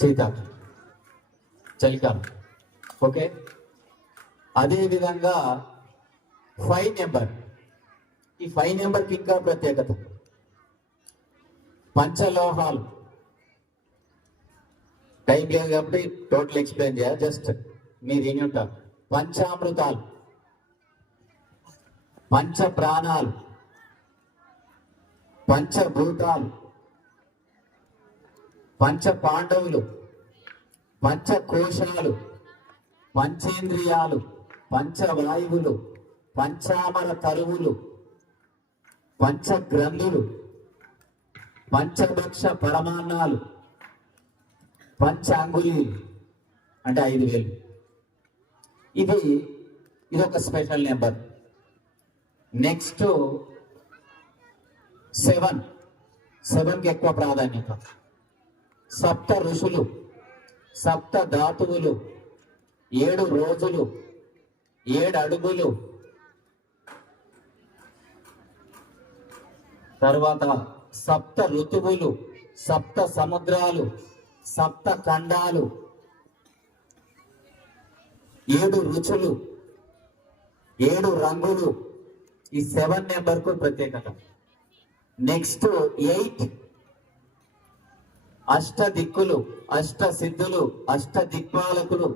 సీతాఫలం, చలికాలం. ఓకే, అదేవిధంగా 5 నెంబర్. ఈ 5 నెంబర్కి ఇంకా ప్రత్యేకత. పంచలోహాలు, టైం లేదు కాబట్టి టోటల్ ఎక్స్ప్లెయిన్ చేయాలి, జస్ట్ మీరు విని ఉంటారు. పంచామృతాలు, పంచ ప్రాణాలు, పంచభూతాలు, పంచ పాండవులు, పంచకోశాలు, పంచేంద్రియాలు, పంచవాయువులు, పంచామర తరువులు, పంచగ్రంథులు, పంచభక్ష పరమాన్నాలు, పంచాంగులీలు అంటే 5,000. ఇది ఒక స్పెషల్ నెంబర్. నెక్స్ట్ 7కి ఎక్కువ ప్రాధాన్యత. సప్త ఋషులు, సప్త ధాతువులు, 7 రోజులు, 7 అడుగులు, తర్వాత సప్త ఋతువులు, సప్త సముద్రాలు, సప్త ఖండాలు, 7 రుచులు, 7 రంగులు. ఈ 7 నెంబర్కు ప్రత్యేకత. నెక్స్ట్ 8 అష్ట దిక్కులు, అష్ట సిద్ధులు, అష్ట దిక్పాలకులు,